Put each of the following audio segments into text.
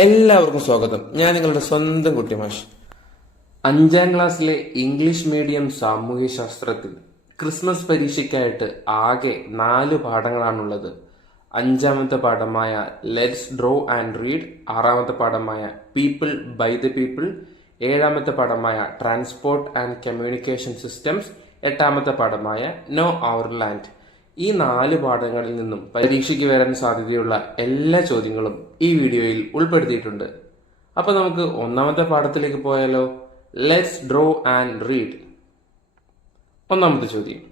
എല്ലാവർക്കും സ്വാഗതം. ഞാൻ നിങ്ങളുടെ സ്വന്തം കുട്ടിമാഷ്. 5ാം ക്ലാസ്സിലെ ഇംഗ്ലീഷ് മീഡിയം സാമൂഹ്യശാസ്ത്രത്തിൽ ക്രിസ്മസ് പരീക്ഷയ്ക്കായിട്ട് ആകെ 4 പാഠങ്ങളാണുള്ളത്. 5ാമത്തെ പാഠമായ ലെറ്റ്സ് ഡ്രോ ആൻഡ് റീഡ്, 6ാമത്തെ പാഠമായ പീപ്പിൾ ബൈ ദ പീപ്പിൾ, 7ാമത്തെ പാഠമായ ട്രാൻസ്പോർട്ട് ആൻഡ് കമ്മ്യൂണിക്കേഷൻ സിസ്റ്റംസ്, 8ാമത്തെ പാഠമായ നോ അവർ ലാൻഡ്. ഈ 4 പാഠങ്ങളിൽ നിന്നും പരീക്ഷയ്ക്ക് വരാൻ സാധ്യതയുള്ള എല്ലാ ചോദ്യങ്ങളും ഈ വീഡിയോയിൽ ഉൾപ്പെടുത്തിയിട്ടുണ്ട്. അപ്പൊ നമുക്ക് 1ാമത്തെ പാഠത്തിലേക്ക് പോയാലോ? Let's draw and read. 1ാമത്തെ ചോദ്യം,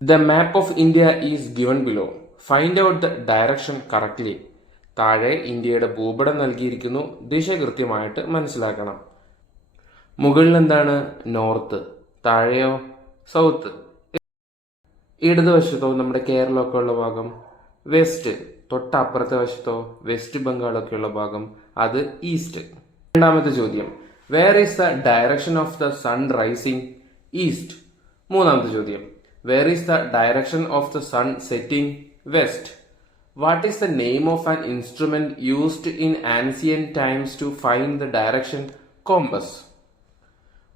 the map of India is given below, find out the direction correctly. താഴെ ഇന്ത്യയുടെ ഭൂപടം നൽകിയിരിക്കുന്നു, ദിശ കൃത്യമായിട്ട് മനസ്സിലാക്കണം. മുകളിൽ എന്താണ്? നോർത്ത്. താഴെയോ? സൗത്ത്. ഇടതുവശത്തോ നമ്മുടെ കേരളമൊക്കെ ഉള്ള ഭാഗം വെസ്റ്റ്. തൊട്ടപ്പുറത്തെ വശത്തോ വെസ്റ്റ് ബംഗാളൊക്കെ ഉള്ള ഭാഗം അത് ഈസ്റ്റ്. 2ാമത്തെ ചോദ്യം, where is the direction of the sun rising? East. 3ാമത്തെ ചോദ്യം, where is the direction of the sun setting? West. What is the name of an instrument used in ancient times to find the direction? Compass.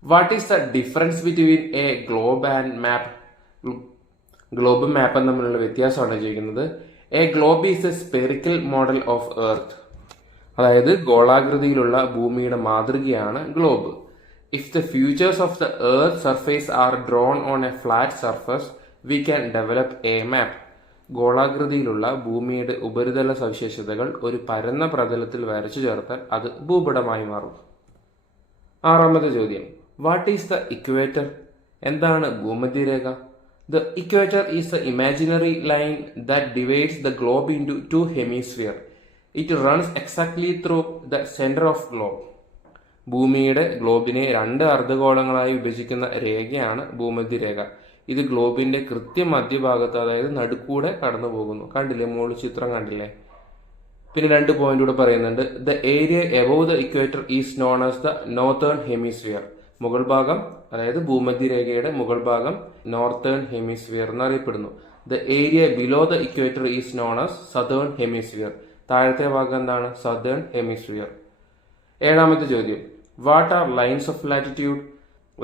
What is the difference between a globe and map? ഗ്ലോബും മാപ്പും തമ്മിലുള്ള വ്യത്യാസമാണ് ചോദിക്കുന്നത്. A globe is a spherical model of earth. അതായത് ഗോളാകൃതിയിലുള്ള ഭൂമിയുടെ മാതൃകയാണ് globe. If the futures of the earth surface are drawn on a flat surface we can develop a map. ഗോളാകൃതിയിലുള്ള ഭൂമിയുടെ ഉപരിതല സവിശേഷതകൾ ഒരു പരന്ന പ്രതലത്തിൽ വരച്ചു ചേർത്താൽ അത് ഭൂപടമായി മാറും. 6ാമത്തെ ചോദ്യം, വാട്ട് ഈസ് ദ ഇക്വേറ്റർ? എന്താണ് ഭൂമധ്യരേഖ? The equator is the imaginary line that divides the globe into 2 hemispheres. It runs exactly through the center of globe. ഭൂമിയുടെ ഗ്ലോബിനെ 2 അർദ്ധഗോളങ്ങളായി വിഭജിക്കുന്ന രേഖയാണ് ഭൂമധ്യരേഖ. ഇത് ഗ്ലോബിന്റെ കൃത്യ മധ്യഭാഗത്ത്, അതായത് നടുക്കൂടെ കടന്നു പോകുന്നു. കണ്ടില്ലേ, മുകളിൽ ചിത്രം കണ്ടില്ലേ? പിന്നെ 2 പോയിന്റ് കൂടെ പറയുന്നുണ്ട്. The area above the equator is known as the northern hemisphere. മുകൾ ഭാഗം, അതായത് ഭൂമധ്യരേഖയുടെ മുകൾ ഭാഗം നോർത്തേൺ ഹെമിസ്ഫിയർ എന്നറിയപ്പെടുന്നു. The area below the equator is known as southern hemisphere. താഴത്തെ ഭാഗം എന്താണ്? Southern hemisphere. 7ാമത്തെ ചോദ്യം, what are lines of latitude?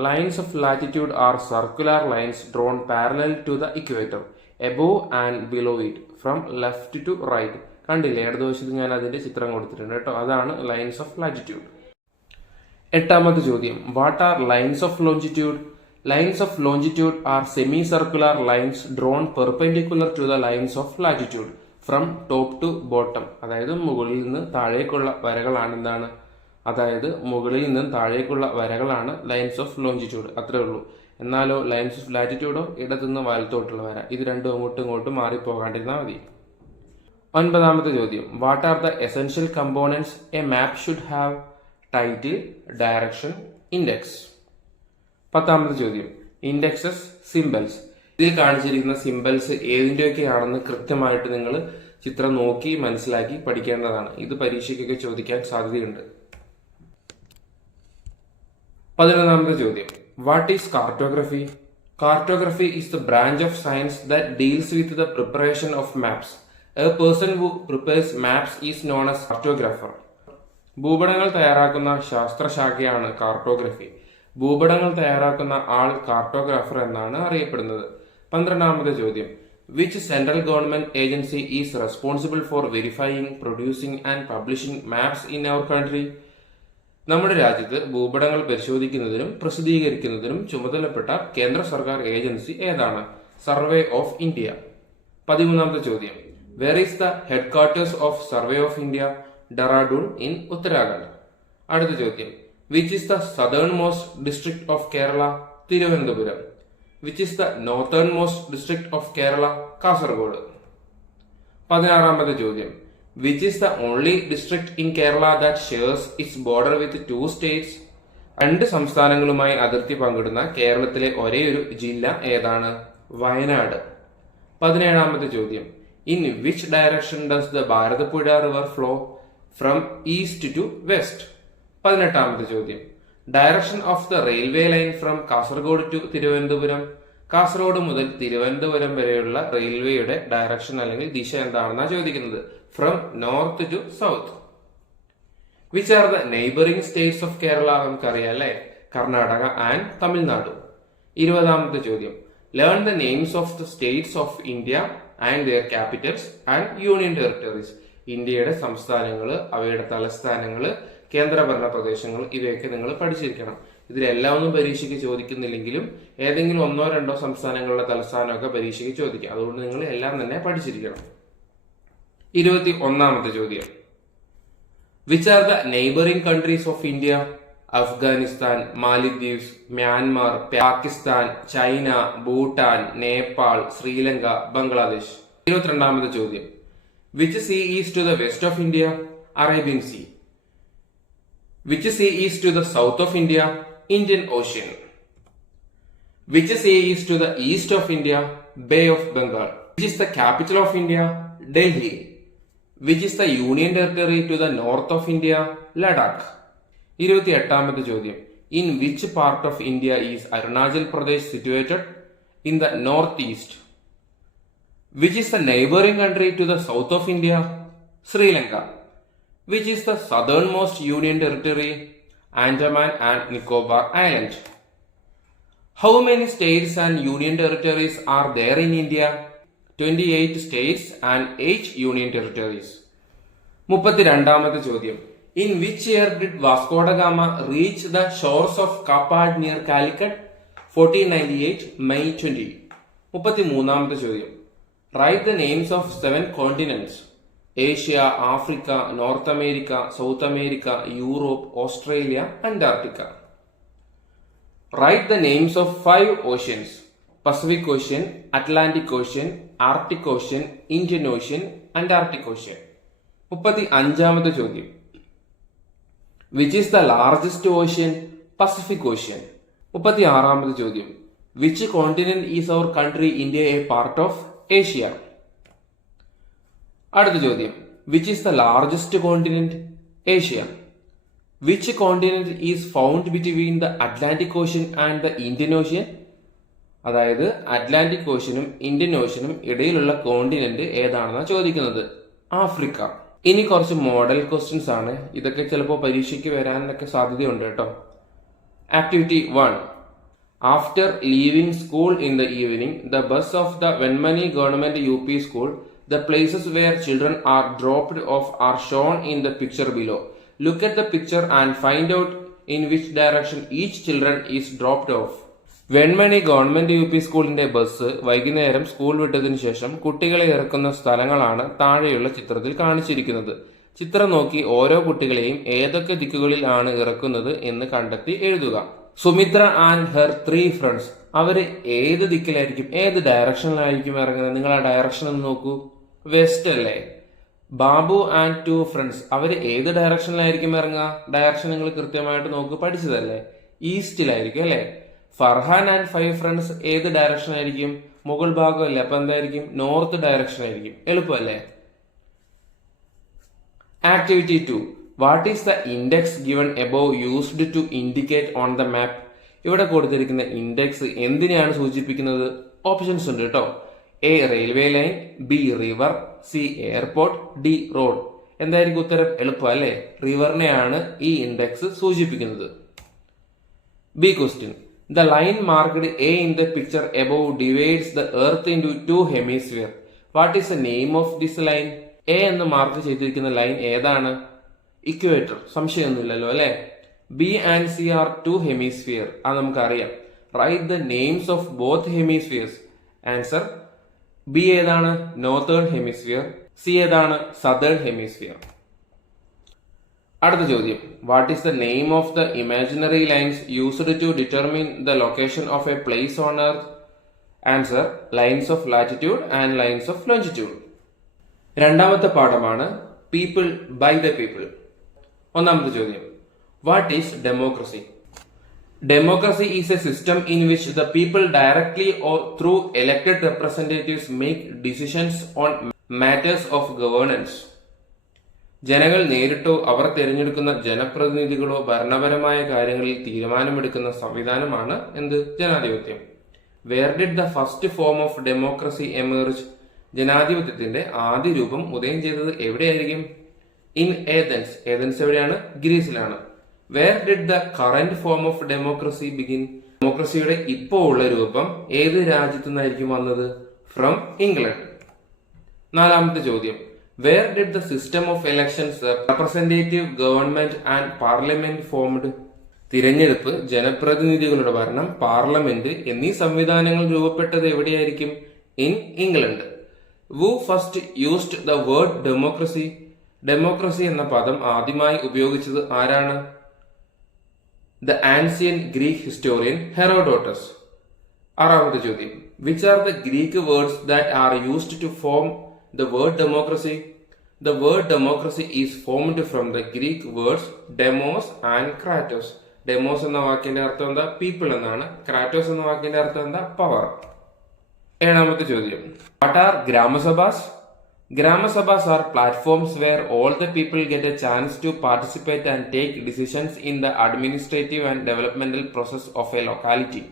Lines of latitude are circular lines drawn parallel to the equator above and below it from left to right. കണ്ടില്ലേ, ഇടതുവശത്ത് ഞാൻ അതിന്റെ ചിത്രം കൊടുത്തിട്ടുണ്ട് കേട്ടോ. അതാണ് ലൈൻസ് ഓഫ് ലാറ്റിറ്റ്യൂഡ്. 8ാമത്തെ ചോദ്യം, what are lines of longitude? Lines of longitude are semi circular lines drawn perpendicular to the lines of latitude from top to bottom. അതായത് മുകളിൽ നിന്ന് താഴേക്കുള്ള വരകളാണ് എന്താണ്? അതായത് മുകളിൽ നിന്നും താഴേക്കുള്ള വരകളാണ് ലൈൻസ് ഓഫ് ലോഞ്ചിറ്റ്യൂഡ്. അത്രേ ഉള്ളൂ. എന്നാലോ ലൈൻസ് ഓഫ് ലാറ്റിറ്റ്യൂഡോ ഇടത്തുനിന്ന് വലത്തോട്ടുള്ള വര. ഇത് രണ്ടും അങ്ങോട്ടും ഇങ്ങോട്ടും മാറിപ്പോകാണ്ടിരുന്നാൽ മതി. 9ാമത്തെ ചോദ്യം, what are the essential components a map should have? Title, direction, index. 10ാമത്തെ ചോദ്യം, ഇൻഡെക്സസ്, സിംബൽസ്. ഇതിൽ കാണിച്ചിരിക്കുന്ന സിംബൽസ് ഏതിൻ്റെയൊക്കെയാണെന്ന് കൃത്യമായിട്ട് നിങ്ങൾ ചിത്രം നോക്കി മനസ്സിലാക്കി പഠിക്കേണ്ടതാണ്. ഇത് പരീക്ഷയ്ക്കൊക്കെ ചോദിക്കാൻ സാധ്യതയുണ്ട്. 11ാമത്തെ ചോദ്യം, what is cartography? Cartography is the branch of science that deals with the preparation of maps. A person who prepares maps is known as cartographer. ഭൂപടങ്ങൾ തയ്യാറാക്കുന്ന ശാസ്ത്രശാഖയാണ് കാർട്ടോഗ്രഫി. ഭൂപടങ്ങൾ തയ്യാറാക്കുന്ന ആൾ കാർട്ടോഗ്രാഫർ എന്നാണ് അറിയപ്പെടുന്നത്. 12ാമത്തെ ചോദ്യം, which central government agency is responsible for verifying, producing and publishing maps in our country? നമ്മുടെ രാജ്യത്ത് ഭൂപടങ്ങൾ പരിശോധിക്കുന്നതിനും പ്രസിദ്ധീകരിക്കുന്നതിനും ചുമതലപ്പെട്ട കേന്ദ്ര സർക്കാർ ഏജൻസി ഏതാണ്? Survey of India. 13ാമത്തെ ചോദ്യം, where is the headquarters of survey of India? Dehradun in Uttarakhand. അടുത്ത ചോദ്യം, which is the southern most district of Kerala? Thiruvananthapuram. Which is the northern most district of Kerala? Kasaragod. 16ാമത്തെ ചോദ്യം, which is the only district in Kerala that shares its border with 2 states? 2 സംസ്ഥാനങ്ങളുമായി അതിർത്തി പങ്കിടുന്ന കേരളത്തിലെ ഒരേയൊരു ജില്ല ഏതാണ്? വയനാട്. 17ാമത്തെ ചോദ്യം, in which direction does the Bharathappuzha river flow? From east to west. 18ാമത്തെ ചോദ്യം, direction of the railway line from Kasaragod to Thiruvananthapuram. Kasaragod മുതൽ തിരുവനന്തപുരം വരെയുള്ള റെയിൽവേയുടെ ഡയറക്ഷൻ അല്ലെങ്കിൽ ദിശ എന്താണെന്നാണ് ചോദിക്കുന്നത്. From north to south. Which are the neighbouring states of Kerala? നമുക്കറിയാം അല്ലെ, കർണാടക ആൻഡ് തമിഴ്നാടു. 20ാമത്തെ ചോദ്യം, learn the names of the states of India and their capitals and union territories. ഇന്ത്യയുടെ സംസ്ഥാനങ്ങൾ, അവയുടെ തലസ്ഥാനങ്ങൾ, കേന്ദ്രഭരണ പ്രദേശങ്ങൾ, ഇവയൊക്കെ നിങ്ങൾ പഠിച്ചിരിക്കണം. ഇതിലെല്ലാം ഒന്നും പരീക്ഷയ്ക്ക് ചോദിക്കുന്നില്ലെങ്കിലും ഏതെങ്കിലും 1-2 സംസ്ഥാനങ്ങളുടെ തലസ്ഥാനമൊക്കെ പരീക്ഷയ്ക്ക് ചോദിക്കാം. അതുകൊണ്ട് നിങ്ങൾ എല്ലാം തന്നെ പഠിച്ചിരിക്കണം. 21ാമത്തെ ചോദ്യം, which are the neighbouring countries of India? Afghanistan, Maldives, Myanmar, Pakistan, China, Bhutan, Nepal, Sri Lanka, Bangladesh. 22ാമത്തെ ചോദ്യം, which sea is to the west of India? Arabian sea. Which sea is to the south of India? Indian ocean. Which sea is to the east of India? Bay of Bengal. Which is the capital of India? Delhi. Which is the union territory to the north of India? Ladakh. 28ാമത്തെ ചോദ്യം, in which part of India is Arunachal Pradesh situated? In the north east. Which is the neighboring country to the south of India? Sri Lanka. Which is the southernmost union territory? Andaman and Nicobar Island. How many states and union territories are there in India? 28 states and 8 union territories. 32ാമത്തെ ചോദ്യം, in which year did Vasco da Gama reach the shores of Kapad near Calicut? 1498 May 20. 33ാമത്തെ ചോദ്യം, write the names of 7 continents: Asia, Africa, North America, South America, Europe, Australia, Antarctica. Write the names of 5 oceans: Pacific Ocean, Atlantic Ocean, Arctic Ocean, Indian Ocean, Antarctic Ocean. 35ാമത്തെ ചോദ്യം, which is the largest ocean? Pacific Ocean. 36ാമത്തെ ചോദ്യം, which continent is our country India a part of? Asia. അടുത്ത ചോദ്യം, which is the largest continent? Asia. Which continent is found between the Atlantic ocean and the Indian ocean? അതായത് Atlantic ഓഷ്യനും Indian ഓഷ്യനും ഇടയിലുള്ള continent ഏതാണെന്നാണ് ചോദിക്കുന്നത്. Africa. ഇനി കുറച്ച് model questions ആണ്. ഇതൊക്കെ ചിലപ്പോൾ പരീക്ഷയ്ക്ക് വരാനൊക്കെ സാധ്യതയുണ്ട് കേട്ടോ. Activity 1. After leaving school in the evening, the bus of the Venmani Government UP School, the places where children are dropped off are shown in the picture below. Look at the picture and find out in which direction each children is dropped off. Venmony government UP സ്കൂളിന്റെ bus വൈകുന്നേരം school വിട്ടതിനു ശേഷം കുട്ടികളെ ഇറക്കുന്ന സ്ഥലങ്ങളാണ് താഴെയുള്ള ചിത്രത്തിൽ കാണിച്ചിരിക്കുന്നത്. ചിത്രം നോക്കി ഓരോ കുട്ടികളെയും ഏതൊക്കെ ദിക്കുകളിൽ ആണ് ഇറക്കുന്നത് എന്ന് കണ്ടെത്തി എഴുതുക. സുമിത്ര ആൻഡ് ഹെർ 3 ഫ്രണ്ട്സ്, അവര് ഏത് ദിക്കിലായിരിക്കും, ഏത് ഡയറക്ഷനിലായിരിക്കും ഇറങ്ങുന്നത്? നിങ്ങൾ ആ ഡയറക്ഷൻ ഒന്ന് നോക്കൂ. വെസ്റ്റ് അല്ലേ. ബാബു ആൻഡ് 2 ഫ്രണ്ട്സ്, അവര് ഏത് ഡയറക്ഷനിലായിരിക്കും ഇറങ്ങുക? ഡയറക്ഷൻ നിങ്ങൾ കൃത്യമായിട്ട് നോക്കൂ, പഠിച്ചതല്ലേ. ഈസ്റ്റിലായിരിക്കും അല്ലെ. ഫർഹാൻ ആൻഡ് 5 ഫ്രണ്ട്സ് ഏത് ഡയറക്ഷനായിരിക്കും? മുകൾ ഭാഗം അല്ലേ, അപ്പൊ എന്തായിരിക്കും? നോർത്ത് ഡയറക്ഷൻ ആയിരിക്കും. എളുപ്പമല്ലേ. Activity 2. What is the index given above used to indicate on the map? ഇവിടെ കൊടുത്തിരിക്കുന്ന ഇൻഡെക്സ് എന്തിനെയാണ് സൂചിപ്പിക്കുന്നത്? ഓപ്ഷൻസ് ഉണ്ട് കേട്ടോ. A railway line, B river, C airport, D road. എന്തായിരിക്കും ഉത്തരം? എളുപ്പം അല്ലേ. റിവറിനെയാണ് ഈ ഇൻഡെക്സ് സൂചിപ്പിക്കുന്നത്. B question, the line marked A in the picture above divides the earth in to 2 hemisphere. What is the name of this line? A എന്ന് mark ചെയ്തിരിക്കുന്ന line ഏതാണ്? ഇക്വേറ്റർ. സംശയമൊന്നുമില്ലല്ലോ അല്ലെ. B and C are 2 hemisphere, അത് നമുക്കറിയാം. Right the names of both hemispheres. Answer B ഏതാണ്? Northern hemisphere. C ഏതാണ്? Southern hemisphere. അടുത്ത ചോദ്യം, what is the name of the imaginary lines used to determine the location of a place on earth? Answer lines of latitude and lines of longitude. രണ്ടാമത്തെ പാഠമാണ് people by the people. ഒന്നാമത്തെ ചോദ്യം, what is democracy? Democracy is a system in which the people directly or through elected representatives make decisions on matters of governance. ജനങ്ങൾ നേരിട്ടോ അവർ തിരഞ്ഞെടുക്കുന്ന ജനപ്രതിനിധികളോ ഭരണപരമായ കാര്യങ്ങളിൽ തീരുമാനമെടുക്കുന്ന സംവിധാനമാണ് എന്ത്? ജനാധിപത്യം. Where did the first form of democracy emerge? ജനാധിപത്യത്തിന്റെ ആദ്യ രൂപം ഉദയം ചെയ്തത് എവിടെയായിരിക്കും? In Athens. ഏതൻസ് എവിടെയാണ്? ഗ്രീസിലാണ്. Where did the current form of democracy begin? ഡെമോക്രസിയുടെ ഇപ്പോ ഉള്ള രൂപം ഏത് രാജ്യത്തു നിന്നായിരിക്കും വന്നത്? From England. നാലാമത്തെ ചോദ്യം, where did the system of elections, representative government and parliament formed? തിരഞ്ഞെടുപ്പ്, ജനപ്രതിനിധികളുടെ ഭരണം, പാർലമെന്റ് എന്നീ സംവിധാനങ്ങൾ രൂപപ്പെട്ടത് എവിടെയായിരിക്കും? In England. Who first used the word democracy? Democracy എന്ന പദം ആദ്യമായി ഉപയോഗിച്ചത് ആരാണ്? The ancient Greek historian Herodotus. ആറാമത്തെ ചോദ്യം, which are the Greek words that are used to form the word democracy? The word democracy is formed from the Greek words demos and kratos. Demos എന്ന വാക്കിന്റെ അർത്ഥം എന്താ? People എന്നാണ്. Kratos എന്ന വാക്കിന്റെ അർത്ഥം എന്താ? പവർ. ഏഴാമത്തെ ചോദ്യം, what are ഗ്രാമസഭാസ്? ഗ്രാമസഭാസ് are platforms where all the people get a chance to participate and take decisions in the administrative and developmental process of a locality.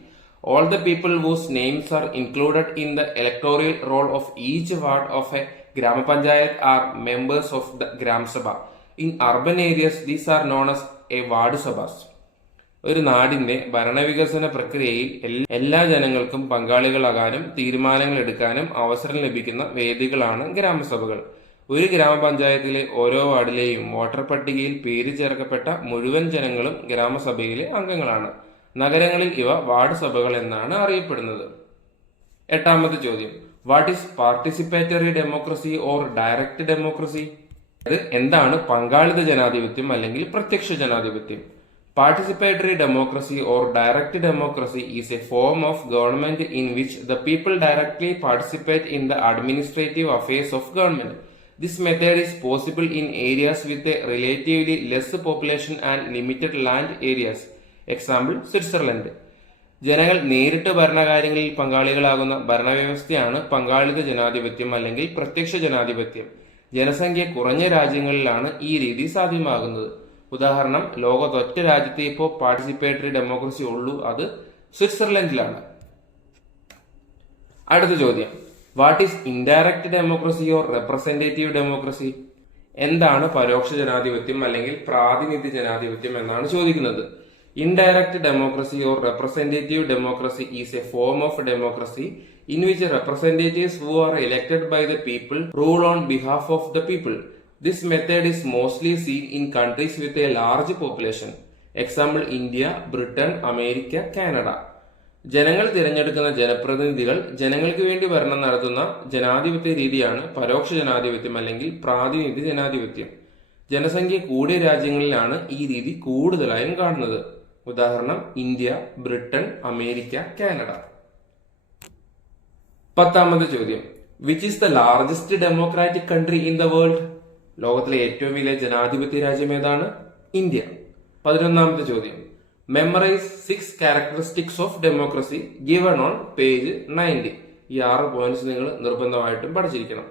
All the people whose names are included in the electoral roll of each ward of a Grama Panchayat are members of the Gram Sabha. In urban areas, these are known as a Ward Sabhas. ഒരു നാടിന്റെ ഭരണവികസന പ്രക്രിയയിൽ എല്ലാ ജനങ്ങൾക്കും പങ്കാളികളാകാനും തീരുമാനങ്ങൾ എടുക്കാനും അവസരം ലഭിക്കുന്ന വേദികളാണ് ഗ്രാമസഭകൾ. ഒരു ഗ്രാമപഞ്ചായത്തിലെ ഓരോ വാർഡിലെയും വോട്ടർ പട്ടികയിൽ പേര് ചേർക്കപ്പെട്ട മുഴുവൻ ജനങ്ങളും ഗ്രാമസഭയിലെ അംഗങ്ങളാണ്. നഗരങ്ങളിൽ ഇവ വാർഡ് സഭകൾ എന്നാണ് അറിയപ്പെടുന്നത്. എട്ടാമത്തെ ചോദ്യം, what is participatory democracy or direct democracy? അത് എന്താണ് പങ്കാളിത്ത ജനാധിപത്യം അല്ലെങ്കിൽ പ്രത്യക്ഷ ജനാധിപത്യം? Participatory democracy or direct democracy is A form of government in which the people directly participate in the administrative affairs of government. This method is possible in areas with a relatively less population and limited land areas. Example Switzerland. ജനങ്ങൾ നേരിട്ട് ഭരണകാര്യങ്ങളിൽ പങ്കാളികളാകുന്ന ഭരണവ്യവസ്ഥയാണ് പങ്കാളിത്ത ജനാധിപത്യം അല്ലെങ്കിൽ പ്രത്യക്ഷ ജനാധിപത്യം. ജനസംഖ്യ കുറഞ്ഞ രാജ്യങ്ങളിലാണ് ഈ രീതി സാധ്യമാകുന്നത്. ഉദാഹരണം, ലോകത്തൊറ്റ രാജ്യത്തെ ഇപ്പോൾ പാർട്ടിസിപ്പേറ്ററി ഡെമോക്രസി ഉള്ളൂ, അത് സ്വിറ്റ്സർലൻഡിലാണ്. അടുത്ത ചോദ്യം, what is indirect democracy or representative democracy? എന്താണ് പരോക്ഷ ജനാധിപത്യം അല്ലെങ്കിൽ പ്രാതിനിധ്യ ജനാധിപത്യം എന്നാണ് ചോദിക്കുന്നത്. Indirect democracy or representative democracy is a form of democracy in which representatives who are elected by the people rule on behalf of the people. This method is mostly seen in countries with a large population. Example, India, Britain, America, Canada. ജനങ്ങൾ തിരഞ്ഞെടുക്കുന്ന ജനപ്രതിനിധികൾ ജനങ്ങൾക്ക് വേണ്ടി ഭരണം നടത്തുന്ന ജനാധിപത്യ രീതിയാണ് പരോക്ഷ ജനാധിപത്യം അല്ലെങ്കിൽ പ്രാതിനിധ്യ ജനാധിപത്യം. ജനസംഖ്യ കൂടിയ രാജ്യങ്ങളിലാണ് ഈ രീതി കൂടുതലായും കാണുന്നത്. ഉദാഹരണം, ഇന്ത്യ, ബ്രിട്ടൻ, അമേരിക്ക, കാനഡ. പത്താമത്തെ ചോദ്യം, which is the largest democratic country in the world? ലോകത്തിലെ ഏറ്റവും വലിയ ജനാധിപത്യ രാജ്യം ഏതാണ്? ഇന്ത്യ. 11ാമത്തെ ചോദ്യം, memorise 6 characteristics of democracy given on page 90. ഈ 6 പോയിന്റ്സ് നിങ്ങൾ നിർബന്ധമായിട്ടും പഠിച്ചിരിക്കണം.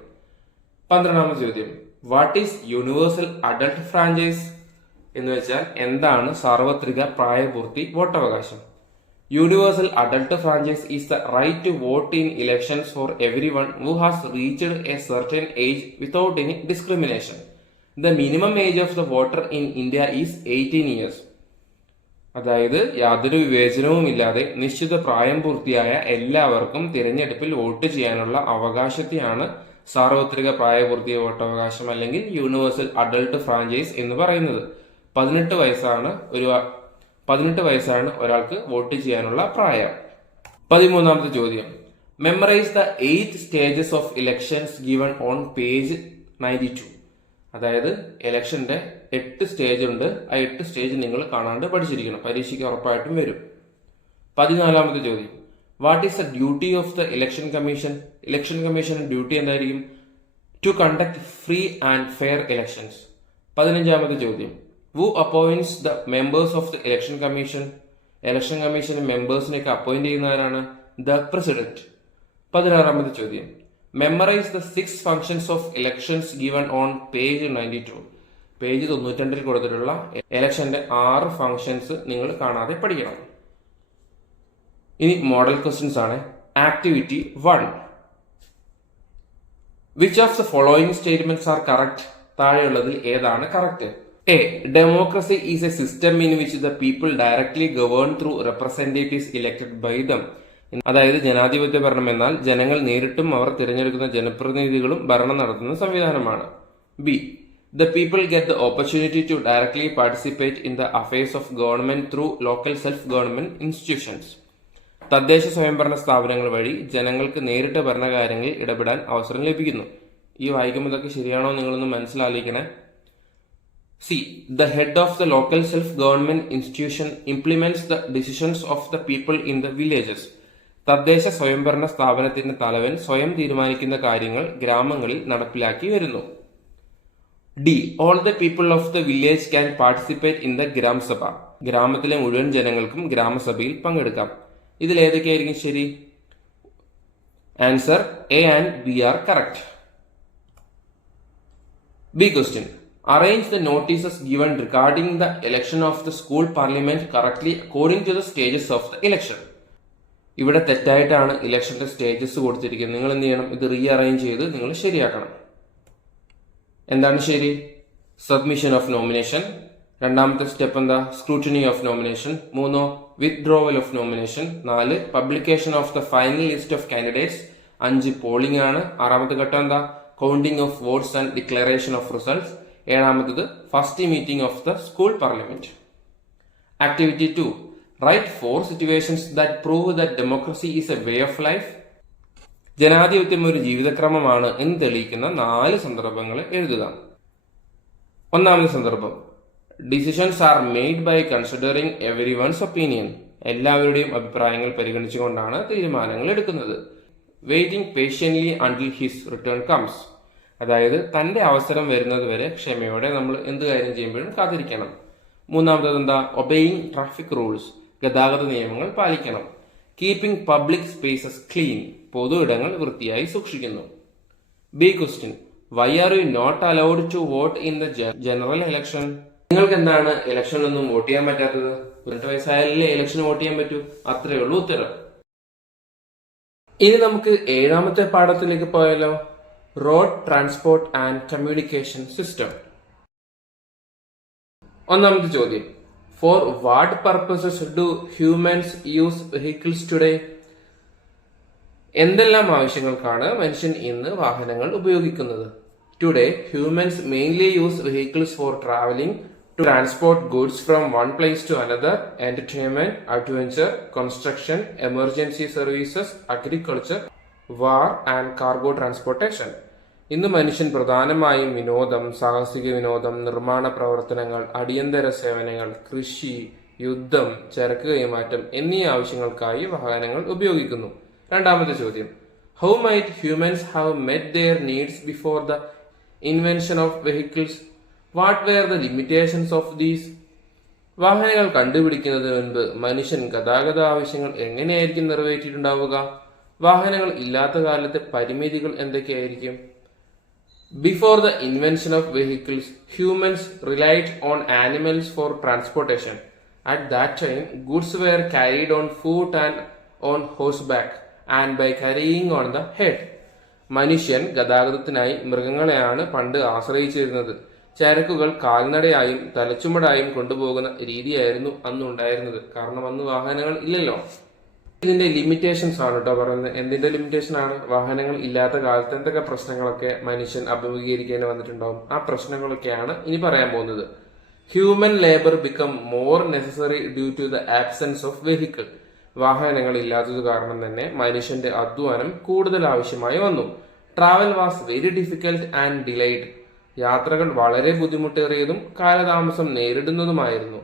12ാമത്തെ ചോദ്യം, what is universal adult franchise? എന്ന് വെച്ചാൽ എന്താണ് സാർവത്രിക പ്രായപൂർത്തി വോട്ടവകാശം? Universal adult franchise is the right to vote in elections for everyone who has reached a certain age without any discrimination. The minimum age of the voter in India is 18 years. അതായത് യാതൊരു വിവേചനവും ഇല്ലാതെ നിശ്ചിത പ്രായം പൂർത്തിയായ എല്ലാവർക്കും തിരഞ്ഞെടുപ്പിൽ vote ചെയ്യാനുള്ള അവകാശത്തെയാണ് സാർവത്രിക പ്രായപൂർത്തി വോട്ടവകാശം അല്ലെങ്കിൽ യൂണിവേഴ്സൽ അഡൾട്ട് ഫ്രാഞ്ചൈസ് എന്ന് പറയുന്നത്. 18 വയസ്സാണ് ഒരാൾക്ക് വോട്ട് ചെയ്യാനുള്ള പ്രായം. 13ാമത്തെ ചോദ്യം, memorise the 8 stages of elections given on page 92. അതായത് ഇലക്ഷന്റെ 8 സ്റ്റേജ് ഉണ്ട്. ആ 8 സ്റ്റേജ് നിങ്ങൾ കാണാണ്ട് പഠിച്ചിരിക്കണം, പരീക്ഷയ്ക്ക് ഉറപ്പായിട്ടും വരും. 14ാമത്തെ ചോദ്യം, what is the duty of the election commission? Election commission duty എന്തായിരിക്കും? To conduct free and fair elections. 15ാമത്തെ ചോദ്യം, who appoints the members of the election commission? Election commission മെമ്പേഴ്സിനെയൊക്കെ അപ്പോയിന്റ് ചെയ്യുന്നവരാണ്? The president. 16ാമത്തെ ചോദ്യം, memorise the 6 functions of elections given on page 92. Page 92 കൊടുത്തിട്ടുള്ള ഇലക്ഷന്റെ 6 functions നിങ്ങൾ കാണാതെ പഠിക്കണം. ഇനി മോഡൽ ക്വസ്റ്റ്യൻസ് ആണ്. Activity 1. Which of the following statements are correct? താഴെയുള്ളതിൽ ഏതാണ് correct? A. Democracy is a system in which the people directly govern through representatives elected by them. അതായത് ജനാധിപത്യ ഭരണം എന്നാൽ ജനങ്ങൾ നേരിട്ടും അവർ തിരഞ്ഞെടുക്കുന്ന ജനപ്രതിനിധികളും ഭരണം നടത്തുന്ന സംവിധാനമാണ്. B. The people get the opportunity to directly participate in the affairs of government through local self-government institutions. തദ്ദേശ സ്വയംഭരണ സ്ഥാപനങ്ങൾ വഴി ജനങ്ങൾക്ക് നേരിട്ട് ഭരണകാര്യങ്ങളിൽ ഇടപെടാൻ അവസരം ലഭിക്കുന്നു. ഈ വായിക്കുമ്പോൾ ഇതൊക്കെ ശരിയാണോ നിങ്ങളൊന്ന് മനസ്സിലാക്കിക്കണേ. C. The head of the local self-government institution implements the decisions of the people in the villages. തദ്ദേശ സ്വയംഭരണ സ്ഥാപനത്തിന്റെ തലവൻ സ്വയം തീരുമാനിക്കുന്ന കാര്യങ്ങൾ ഗ്രാമങ്ങളിൽ നടപ്പിലാക്കി വരുന്നു. D. All the people of the village can participate in the gram sabha. ഗ്രാമത്തിലെ മുഴുവൻ ജനങ്ങൾക്കും ഗ്രാമസഭയിൽ പങ്കെടുക്കാം. ഇതിൽ ഏതൊക്കെയായിരിക്കും ശരി? Answer A and B are correct. B question. Arrange the notices given regarding the election of the school parliament correctly according to the stages of the election. ഇവിടെ തെറ്റായിട്ടാണ് ഇലക്ഷന്റെ സ്റ്റേജസ് കൊടുത്തിരിക്കുന്നത്. നിങ്ങൾ എന്ത് ചെയ്യണം? ഇത് റീ അറേഞ്ച് ചെയ്ത് നിങ്ങൾ ശരിയാക്കണം. എന്താണ് ശരി? Submission of nomination. രണ്ടാമത്തെ സ്റ്റെപ്പ് എന്താ? Scrutiny of nomination. മൂന്നോ withdrawal of nomination. 4 publication of the final list of candidates. 5 polling ആണ്. ആറാമത്തെ ഘട്ടം എന്താ? Counting of votes and declaration of results. ഏഴാമത്തത് first meeting of the school parliament. Activity 2. Write 4 situations that prove that democracy is a way of life. ജനാധിപത്യം ഒരു ജീവിതക്രമമാണ് എന്ന് തെളിയിക്കുന്ന 4 സന്ദർഭങ്ങൾ എഴുതുക. ഒന്നാമത്തെ സന്ദർഭം. Decisions are made by considering everyone's opinion. എല്ലാവരുടെയും അഭിപ്രായങ്ങൾ പരിഗണിച്ചുകൊണ്ടാണ് തീരുമാനങ്ങൾ എടുക്കുന്നത്. Waiting patiently until his return comes. അതായത് തന്റെ അവസരം വരുന്നത് വരെ ക്ഷമയോടെ നമ്മൾ എന്ത് കാര്യം ചെയ്യുമ്പോഴും കാത്തിരിക്കണം. മൂന്നാമത്തത് എന്താ? Obeying traffic rules. ഗതാഗത നിയമങ്ങൾ പാലിക്കണം. Keeping public spaces clean. പൊതു ഇടങ്ങൾ വൃത്തിയായി സൂക്ഷിക്കുന്നു. B question. Why are you not allowed to vote in the general election? നിങ്ങൾക്ക് എന്താണ് ഇലക്ഷനിലൊന്നും വോട്ട് ചെയ്യാൻ പറ്റാത്തത്? 18 വയസ്സായാലേ ഇലക്ഷന് വോട്ട് ചെയ്യാൻ പറ്റൂ. അത്രയേ ഉള്ളൂ ഉത്തരം. ഇനി നമുക്ക് 7ാമത്തെ പാഠത്തിലേക്ക് പോയാലോ? Road transport and communication system. ഒന്നാമത്തെ ചോദ്യം. For what purposes do humans use vehicles today? എന്തെല്ലാം ആവശ്യങ്ങൾക്കാണ് മനുഷ്യൻ ഇന്ന് വാഹനങ്ങൾ ഉപയോഗിക്കുന്നത്? Today humans mainly use vehicles for travelling, to transport goods from one place to another, entertainment, adventure, construction, emergency services, agriculture, war and cargo transportation. ഇന്ന് മനുഷ്യൻ പ്രധാനമായും വിനോദം, സാഹസിക വിനോദം, നിർമ്മാണ പ്രവർത്തനങ്ങൾ, അടിയന്തര സേവനങ്ങൾ, കൃഷി, യുദ്ധം, ചരക്ക് കൈമാറ്റം എന്നീ ആവശ്യങ്ങൾക്കായി വാഹനങ്ങൾ ഉപയോഗിക്കുന്നു. രണ്ടാമത്തെ ചോദ്യം. How might humans have met their needs before the invention of vehicles? What were the limitations of these? വാഹനങ്ങൾ കണ്ടുപിടിക്കുന്നതിന് മുൻപ് മനുഷ്യൻ ഗതാഗത ആവശ്യങ്ങൾ എങ്ങനെയായിരിക്കും നിറവേറ്റിയിട്ടുണ്ടാവുക? വാഹനങ്ങൾ ഇല്ലാത്ത കാലത്തെ പരിമിതികൾ എന്തൊക്കെയായിരിക്കും? Before the invention of vehicles, humans relied on animals for transportation. At that time, goods were carried on foot and on horseback and by carrying on the head. മനുഷ്യൻ ഗതാഗതത്തിനായി മൃഗങ്ങളെയാണ് പണ്ട് ആശ്രയിച്ചിരുന്നത്. ചരക്കുകൾ കാൽനടയായും തലച്ചുമടായും കൊണ്ടുപോകുന്ന രീതിയായിരുന്നു അന്നുണ്ടായിരുന്നത്. കാരണം അന്ന് വാഹനങ്ങൾ ഇല്ലല്ലോ. ഇതിന്റെ ലിമിറ്റേഷൻസ് ആണ് കേട്ടോ പറയുന്നത്. എന്തിന്റെ ലിമിറ്റേഷൻ ആണ്? വാഹനങ്ങൾ ഇല്ലാത്ത കാലത്ത് എന്തൊക്കെ പ്രശ്നങ്ങളൊക്കെ മനുഷ്യൻ അഭിമുഖീകരിക്കേണ്ടി വന്നിട്ടുണ്ടാവും. ആ പ്രശ്നങ്ങളൊക്കെയാണ് ഇനി പറയാൻ പോകുന്നത്. Human labour become more necessary due to the absence of vehicle. വാഹനങ്ങൾ ഇല്ലാത്തത് കാരണം തന്നെ മനുഷ്യന്റെ അധ്വാനം കൂടുതൽ ആവശ്യമായി വന്നു. Travel was very difficult and delayed. യാത്രകൾ വളരെ ബുദ്ധിമുട്ടേറിയതും കാലതാമസം നേരിടുന്നതുമായിരുന്നു.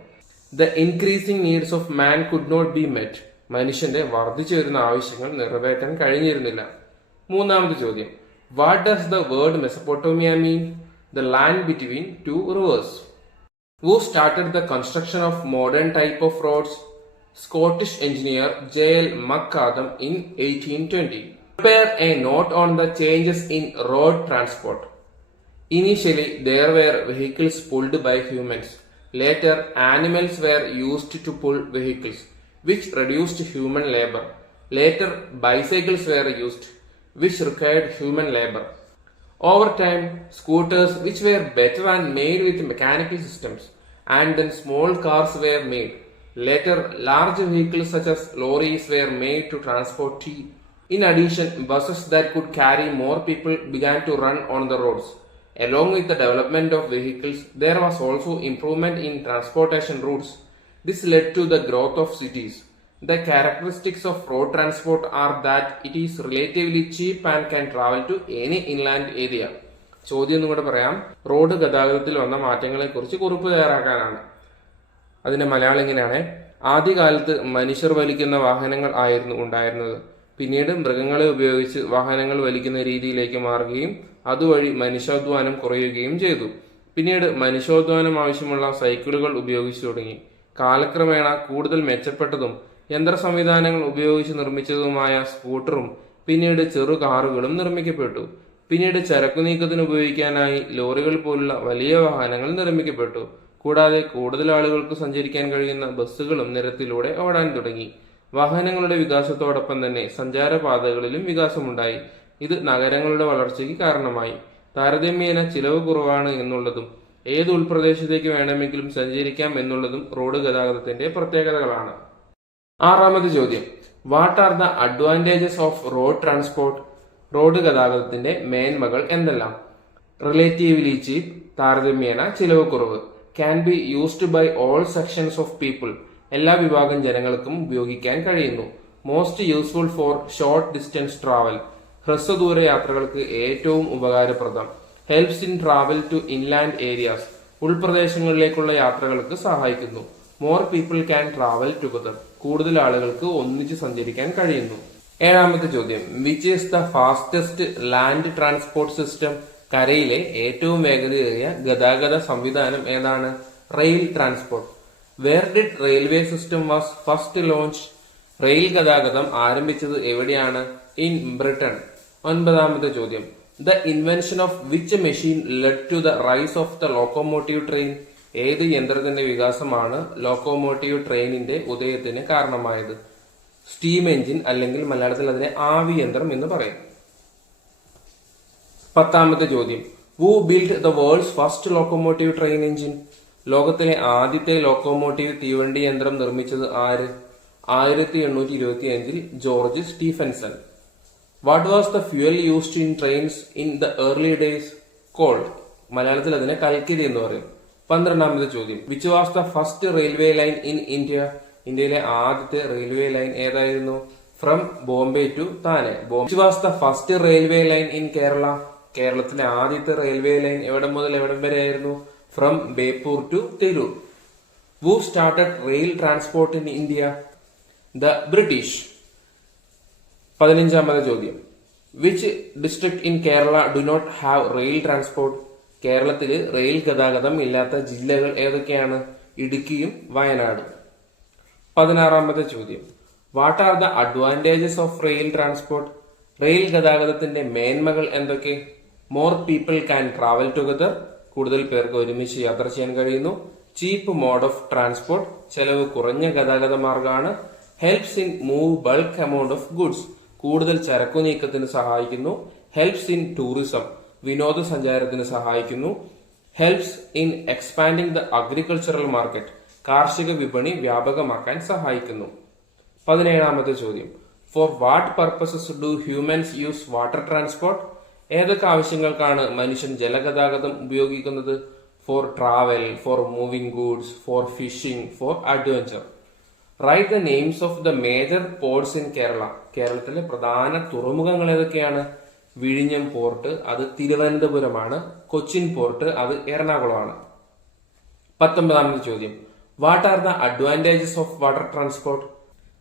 The increasing needs of man could not be met. മനുഷ്യന്റെ വർദ്ധിച്ചു വരുന്ന ആവശ്യങ്ങൾ നിറവേറ്റാൻ കഴിഞ്ഞിരുന്നില്ല. മൂന്നാമത്തെ ചോദ്യം. What does the word Mesopotamia mean? The land between two rivers. Who started the construction of modern type of roads? Scottish engineer J.L. McAdam in 1820. Prepare a note on the changes in road transport. Initially, there were vehicles pulled by humans. Later, animals were used to pull vehicles, which reduced human labor. Later, bicycles were used, which required human labor. Over time, scooters which were better and made with mechanical systems, and then small cars were made. Later, large vehicles such as lorries were made to transport tea. In addition, buses that could carry more people began to run on the roads. Along with the development of vehicles, there was also improvement in transportation routes. This led to the growth of cities. The characteristics of road transport are that it is relatively cheap and can travel to any inland area. ചോദ്യം ഒന്നുകൂടെ പറയാം. Road ഗതാഗതത്തിൽ വന്ന മാറ്റങ്ങളെ കുറിച്ച് കുറിപ്പ് തയ്യാറാക്കാനാണ്. അതിന്റെ മലയാളം ഇങ്ങനെയാണ്: ആദ്യകാലത്ത് മനുഷ്യർ വലിക്കുന്ന വാഹനങ്ങൾ ആയിരുന്നു ഉണ്ടായിരുന്നത്. പിന്നീട് മൃഗങ്ങളെ ഉപയോഗിച്ച് വാഹനങ്ങൾ വലിക്കുന്ന രീതിയിലേക്ക് മാറുകയും അതുവഴി മനുഷ്യാധ്വാനം കുറയുകയും ചെയ്തു. പിന്നീട് മനുഷ്യാധ്വാനം ആവശ്യമുള്ള സൈക്കിളുകൾ ഉപയോഗിച്ചു തുടങ്ങി. കാലക്രമേണ കൂടുതൽ മെച്ചപ്പെട്ടതും യന്ത്ര സംവിധാനങ്ങൾ ഉപയോഗിച്ച് നിർമ്മിച്ചതുമായ സ്കൂട്ടറും പിന്നീട് ചെറു കാറുകളും നിർമ്മിക്കപ്പെട്ടു. പിന്നീട് ചരക്കു നീക്കത്തിന് ഉപയോഗിക്കാനായി ലോറികൾ പോലുള്ള വലിയ വാഹനങ്ങൾ നിർമ്മിക്കപ്പെട്ടു. കൂടാതെ കൂടുതൽ ആളുകൾക്ക് സഞ്ചരിക്കാൻ കഴിയുന്ന ബസ്സുകളും നിരത്തിലൂടെ ഓടാൻ തുടങ്ങി. വാഹനങ്ങളുടെ വികാസത്തോടൊപ്പം തന്നെ സഞ്ചാരപാതകളിലും വികാസമുണ്ടായി. ഇത് നഗരങ്ങളുടെ വളർച്ചയ്ക്ക് കാരണമായി. താരതമ്യേന ചിലവ് കുറവാണ് എന്നുള്ളതും ഏത് ഉൾപ്രദേശത്തേക്ക് വേണമെങ്കിലും സഞ്ചരിക്കാം എന്നുള്ളതും റോഡ് ഗതാഗതത്തിന്റെ പ്രത്യേകതകളാണ്. ആറാമത്തെ ചോദ്യം: what are the advantages of road transport? Road ഗതാഗതത്തിന്റെ മേന്മകൾ എന്തെല്ലാം? റിലേറ്റീവ്ലി ചീപ്പ്, താരതമ്യേന ചിലവ് കുറവ്. Can be used by all sections of people, എല്ലാ വിഭാഗം ജനങ്ങൾക്കും ഉപയോഗിക്കാൻ കഴിയുന്നു. Most useful for short distance travel, ഹ്രസ്വദൂര യാത്രകൾക്ക് ഏറ്റവും ഉപകാരപ്രദം. Helps in travel to inland areas, ഉൾപ്രദേശങ്ങളിലേക്കുള്ള യാത്രകൾക്ക് സഹായിക്കുന്നു. More people can travel together, കൂടുതൽ ആളുകൾക്ക് ഒന്നിച്ച് സഞ്ചരിക്കാൻ കഴിയുന്നു. ഏഴാമത്തെ ചോദ്യം: which is the fastest land transport system? കരയിലെ ഏറ്റവും വേഗതയേറിയ ഗതാഗത സംവിധാനം ഏതാണ്? Rail transport. Where did railway system was first launch? റെയിൽ ഗതാഗതം ആരംഭിച്ചത് എവിടെയാണ്? In Britain. ഒൻപതാമത്തെ ചോദ്യം: the invention of which machine led to the rise of the locomotive train? ഏത് യന്ത്രത്തിന്റെ വികാസമാണ് ലോക്കോമോട്ടീവ് ട്രെയിനിന്റെ ഉദയത്തിന് കാരണമായത്? സ്റ്റീം എഞ്ചിൻ, അല്ലെങ്കിൽ മലയാളത്തിൽ അതിനെ ആവി യന്ത്രം എന്ന് പറയും. പത്താമത്തെ ചോദ്യം: who build the world's first locomotive train engine? ലോകത്തിലെ ആദ്യത്തെ ലോക്കോമോട്ടീവ് തീവണ്ടി യന്ത്രം നിർമ്മിച്ചത് ആര്? 1825 George Stephenson. What was the fuel used in trains in the early days? Coal, മലയാളത്തിൽ അതിനെ കൽക്കരി എന്ന് പറയും. 12ാമത്തെ ചോദ്യം: which was the first railway line in India? ഇന്ത്യയിലെ ആദ്യത്തെ റെയിൽവേ ലൈൻ ഏതായിരുന്നു? From Bombay to Thane. Which was the first railway line in Kerala? കേരളത്തിലെ ആദ്യത്തെ റെയിൽവേ ലൈൻ എവിടെ മുതൽ എവിടം വരെ ആയിരുന്നു? From Beypore to Tirur. Who started rail transport in India? The British. 15ാമത്തെ ചോദ്യം: which district in Kerala do not have rail transport? കേരളത്തില് റെയിൽ ഗതാഗതം ഇല്ലാത്ത ജില്ലകൾ ഏതൊക്കെയാണ്? ഇടുക്കിയും വയനാടും. 16ാമത്തെ ചോദ്യം: what are the advantages of rail transport? Rail ഗതാഗതത്തിന്റെ മേന്മകൾ എന്തൊക്കെ? More people can travel together, കൂടുതൽ പേർക്ക് ഒരുമിച്ച് യാത്ര ചെയ്യാൻ കഴിയുന്നു. ചീപ്പ് മോഡ് ഓഫ് ട്രാൻസ്പോർട്ട്, ചെലവ് കുറഞ്ഞ ഗതാഗത മാർഗമാണ്. Helps in move bulk amount of goods, കൂടുതൽ ചരക്കു നീക്കത്തിന് സഹായിക്കുന്നു. ഹെൽപ്സ് ഇൻ ടൂറിസം, വിനോദസഞ്ചാരത്തിന് സഹായിക്കുന്നു. Helps in expanding the agricultural market, കാർഷിക വിപണി വ്യാപകമാക്കാൻ സഹായിക്കുന്നു. 17ാമത്തെ ചോദ്യം: for what purposes do humans use water transport? ഏതൊക്കെ ആവശ്യങ്ങൾക്കാണ് മനുഷ്യൻ ജലഗതാഗതം ഉപയോഗിക്കുന്നത്? For travel, for moving goods, for fishing, for adventure. Write the names of the major ports in Kerala. കേരളത്തിലെ പ്രധാന തുറമുഖങ്ങൾ ഏതൊക്കെയാണ്? വിഴിഞ്ഞം പോർട്ട്, അത് തിരുവനന്തപുരമാണ്. കൊച്ചിൻ പോർട്ട്, അത് എറണാകുളമാണ്. 19ാമത്തെ ചോദ്യം: what are the advantages of water transport?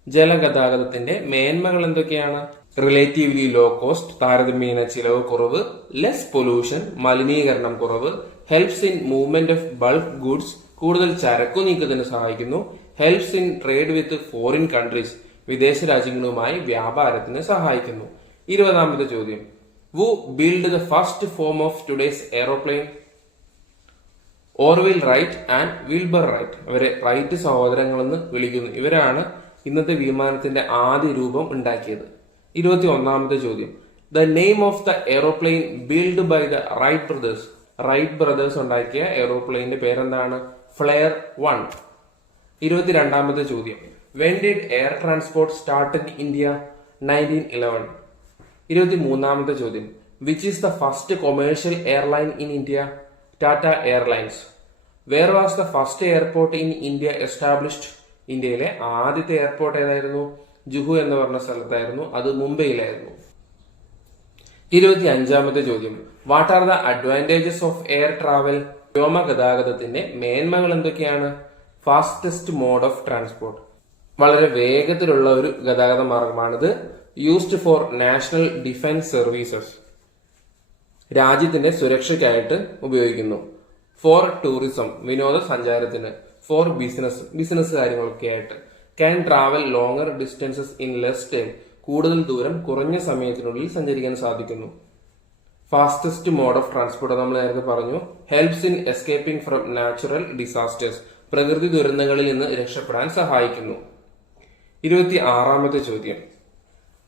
ജലഗതാഗതത്തിന്റെ മേന്മകൾ എന്തൊക്കെയാണ്? റിലേറ്റീവ്ലി ലോ കോസ്റ്റ്, താരതമ്യേന ചിലവ് കുറവ്. ലെസ് പൊല്യൂഷൻ, മലിനീകരണം കുറവ്. Helps in movement of bulk goods, കൂടുതൽ ചരക്കു നീക്കത്തിന് സഹായിക്കുന്നു. Helps in trade with foreign countries, വിദേശ രാജ്യങ്ങളുമായി വ്യാപാരത്തിന് സഹായിക്കുന്നു. 20ാമത്തെ ചോദ്യം: who build the first form of today's aeroplane? Orville Wright and Wilbur Wright. ഇവരെ റൈറ്റ് സഹോദരങ്ങളെന്ന് വിളിക്കുന്നു. ഇവരാണ് ഇന്നത്തെ വിമാനത്തിന്റെ ആദ്യ രൂപം ഉണ്ടാക്കിയത്. 21ാമത്തെ ചോദ്യം: The name of the aeroplane built by the Wright brothers. Wright brothers ഉണ്ടാക്കിയ എയറോപ്ലെയിന്റെ പേരെന്താണ്? ഫ്ലെയർ 1. 22ാമത്തെ ചോദ്യം. When did air transport start in India? 1911. 23ാമത്തെ ചോദ്യം. Which is the first commercial airline in India? Tata Airlines. Where was the first airport in India established? ഇന്ത്യയിലെ ആദ്യത്തെ airport ഏതായിരുന്നു? ജുഹു എന്ന് പറഞ്ഞ സ്ഥലത്തായിരുന്നു. അത് മുംബൈയിലായിരുന്നു. 25ാമത്തെ ചോദ്യം. What are the advantages of air travel? വ്യോമ ഗതാഗതത്തിന്റെ മേന്മകൾ എന്തൊക്കെയാണ്? Fastest mode of transport. വളരെ വേഗത്തിലുള്ള ഒരു ഗതാഗത മാർഗമാണിത്. Used for national defence services. രാജ്യത്തിന്റെ സുരക്ഷയ്ക്കായിട്ട് ഉപയോഗിക്കുന്നു. ഫോർ ടൂറിസം, വിനോദസഞ്ചാരത്തിന്. ഫോർ ബിസിനസ് കാര്യങ്ങളൊക്കെ ആയിട്ട്. Can travel longer distances in less time, കൂടുതൽ ദൂരം കുറഞ്ഞ സമയത്തിനുള്ളിൽ സഞ്ചരിക്കാൻ സാധിക്കുന്നു. ഫാസ്റ്റസ്റ്റ് മോഡ് ഓഫ് ട്രാൻസ്പോർട്ട് നമ്മൾ നേരത്തെ പറഞ്ഞു. Helps in escaping from natural disasters, പ്രകൃതി ദുരന്തങ്ങളിൽ നിന്ന് രക്ഷപ്പെടാൻ സഹായിക്കുന്നു. 26ാമത്തെ ചോദ്യം.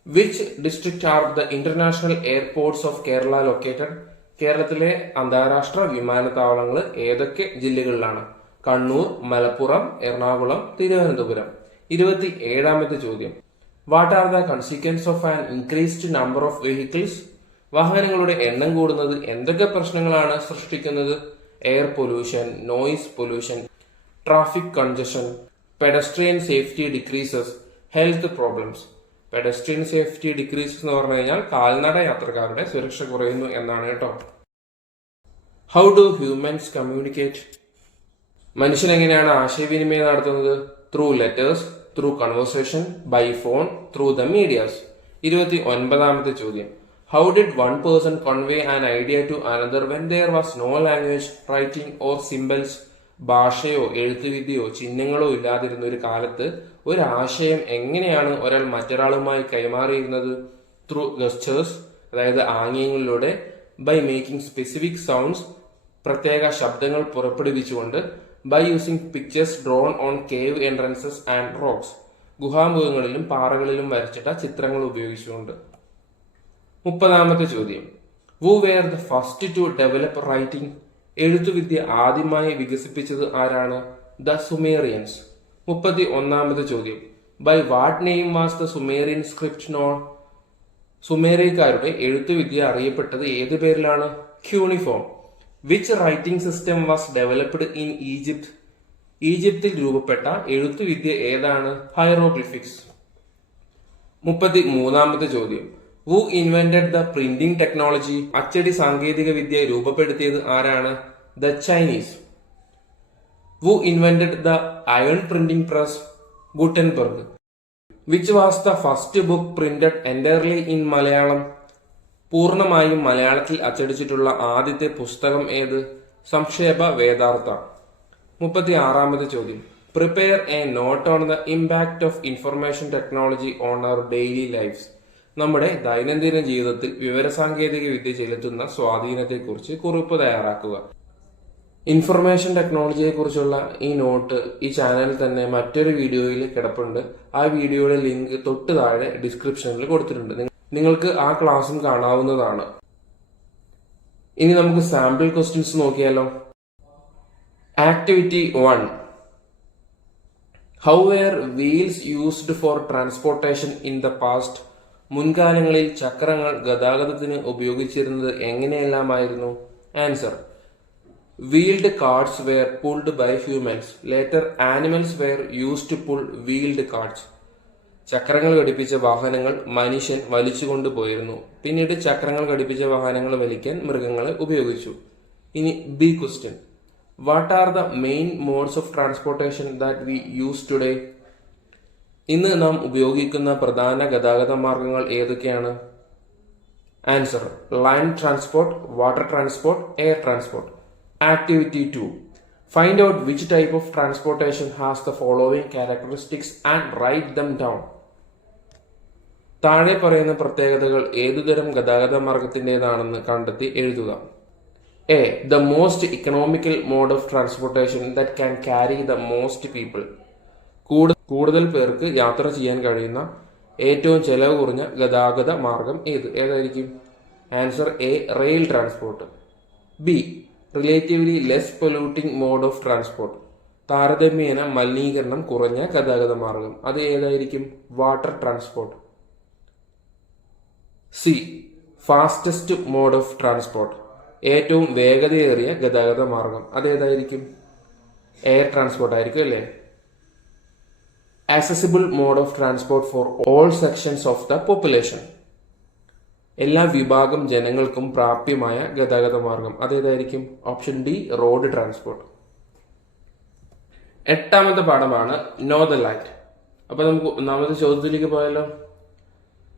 Which district are the international airports of Kerala located? കേരളത്തിലെ അന്താരാഷ്ട്ര വിമാനത്താവളങ്ങൾ ഏതൊക്കെ ജില്ലകളിലാണ്? കണ്ണൂർ, മലപ്പുറം, എറണാകുളം, തിരുവനന്തപുരം. 27ാമത്തെ ചോദ്യം. What are the consequence of an increased number of vehicles? വാഹനങ്ങളുടെ എണ്ണം കൂടുന്നത് എന്തൊക്കെ പ്രശ്നങ്ങളാണ് സൃഷ്ടിക്കുന്നത്? Air pollution, noise pollution, traffic congestion, pedestrian safety decreases, health problems. Pedestrian safety decreases എന്ന് പറഞ്ഞു കഴിഞ്ഞാൽ കാൽനട യാത്രക്കാരുടെ സുരക്ഷ കുറയുന്നു എന്നാണ് കേട്ടോ. How do humans communicate? മനുഷ്യൻ എങ്ങനെയാണ് ആശയവിനിമയം നടത്തുന്നത്? Through letters, through conversation, by phone, through the medias. 29ാമത്തെ ചോദ്യം. How did one person convey an idea to another when there was no language, writing or symbols? ഭാഷയോ എഴുത്തുവിദ്യയോ ചിഹ്നങ്ങളോ ഇല്ലാതിരുന്ന ഒരു കാലത്ത് ഒരു ആശയം എങ്ങനെയാണ് ഒരാൾ മറ്റൊരാളുമായി കൈമാറിയിരുന്നത്? ത്രൂ ഗസ്റ്റേഴ്സ്, അതായത് ആംഗ്യങ്ങളിലൂടെ. ബൈ മേക്കിംഗ് സ്പെസിഫിക് സൗണ്ട്സ്, പ്രത്യേക ശബ്ദങ്ങൾ പുറപ്പെടുവിച്ചുകൊണ്ട്. By using pictures drawn on cave entrances and rocks, ഗുഹാമുഖങ്ങളിലും പാറകളിലും വരച്ചിട്ട ചിത്രങ്ങൾ ഉപയോഗിച്ചുകൊണ്ട്. 30ാമത്തെ ചോദ്യം. Who were the first to develop writing? എഴുത്തുവിദ്യ ആദ്യമായി വികസിപ്പിച്ചത് ആരാണ്? The Sumerians. 31ാമത്തെ ചോദ്യം. By what name was the Sumerian script known? സുമേറിയക്കാരുടെ എഴുത്തുവിദ്യ അറിയപ്പെട്ടത് ഏത് പേരിലാണ്? Cuneiform. Which writing system was developed in Egypt? ഈജിപ്തിൽ രൂപപ്പെട്ട എഴുത്തുവിദ്യ ഏതാണ്? ഹൈറോഗ്ലിഫിക്സ്. 33ാമത്തെ ചോദ്യം. Who invented the printing technology? അച്ചടി സാങ്കേതിക വിദ്യ രൂപപ്പെടുത്തിയത് ആരാണ്? The Chinese. Who invented the iron printing press? Gutenberg. Which was the first book printed entirely in Malayalam? പൂർണ്ണമായും മലയാളത്തിൽ അച്ചടിച്ചിട്ടുള്ള ആദ്യത്തെ പുസ്തകം ഏത്? സംക്ഷേപ വേദാർത്ഥ. 36ാമത്തെ ചോദ്യം. Prepare a note on the impact of information technology on our daily lifes. നമ്മുടെ ദൈനംദിന ജീവിതത്തിൽ വിവരസാങ്കേതിക വിദ്യ ചെലുത്തുന്ന സ്വാധീനത്തെക്കുറിച്ച് കുറിപ്പ് തയ്യാറാക്കുക. ഇൻഫർമേഷൻ ടെക്നോളജിയെ കുറിച്ചുള്ള ഈ നോട്ട് ഈ ചാനലിൽ തന്നെ മറ്റൊരു വീഡിയോയിൽ കിടപ്പുണ്ട്. ആ വീഡിയോയുടെ ലിങ്ക് തൊട്ട് താഴെ ഡിസ്ക്രിപ്ഷനിൽ കൊടുത്തിട്ടുണ്ട്. നിങ്ങൾക്ക് ആ ക്ലാസ്സും കാണാവുന്നതാണ്. ഇനി നമുക്ക് സാമ്പിൾ ക്വസ്റ്റ്യൻസ് നോക്കിയാലോ. Activity 1. How were wheels used for transportation in the past? മുൻകാലങ്ങളിൽ ചക്രങ്ങൾ ഗതാഗതത്തിന് ഉപയോഗിച്ചിരുന്നത് എങ്ങനെയെല്ലാമായിരുന്നു? Answer. Wheeled carts were pulled by humans. Later animals were used to pull wheeled carts. ചക്രങ്ങൾ ഘടിപ്പിച്ച വാഹനങ്ങൾ മനുഷ്യൻ വലിച്ചുകൊണ്ട് പോയിരുന്നു. പിന്നീട് ചക്രങ്ങൾ ഘടിപ്പിച്ച വാഹനങ്ങൾ വലിക്കാൻ മൃഗങ്ങളെ ഉപയോഗിച്ചു. ഇനി B question. What are the main modes of transportation that we use today? ഇന്ന് നാം ഉപയോഗിക്കുന്ന പ്രധാന ഗതാഗത മാർഗങ്ങൾ ഏതൊക്കെയാണ്? Answer. Land transport, water transport, air transport. Activity 2. Find out which type of transportation has the following characteristics and write them down. താഴെ പറയുന്ന പ്രത്യേകതകൾ ഏതുതരം ഗതാഗത മാർഗത്തിൻ്റെതാണെന്ന് കണ്ടെത്തി എഴുതുക. A. The most economical mode of transportation that can carry the most people. കൂടുതൽ പേർക്ക് യാത്ര ചെയ്യാൻ കഴിയുന്ന ഏറ്റവും ചെലവ് കുറഞ്ഞ ഗതാഗത മാർഗം ഏതായിരിക്കും? Answer A, rail transport. B, relatively less polluting mode of transport. താരതമ്യേന മലിനീകരണം കുറഞ്ഞ ഗതാഗത മാർഗം. അത് ഏതായിരിക്കും? Water transport. C, fastest mode of transport. ഏറ്റവും വേഗതയേറിയ ഗതാഗത മാർഗം. അതേതായിരിക്കും? എയർ ട്രാൻസ്പോർട്ട് ആയിരിക്കും അല്ലേ? Accessible mode of transport for all sections of the population. എല്ലാ വിഭാഗം ജനങ്ങൾക്കും പ്രാപ്യമായ ഗതാഗത മാർഗം. അതേതായിരിക്കും? Option D, road transport. എട്ടാമത്തെ പാഠമാണ് നോ ദ ലൈറ്റ്. അപ്പൊ നമുക്ക് ഒന്നാമത്തെ ചോദ്യത്തിലേക്ക് പോയാലോ.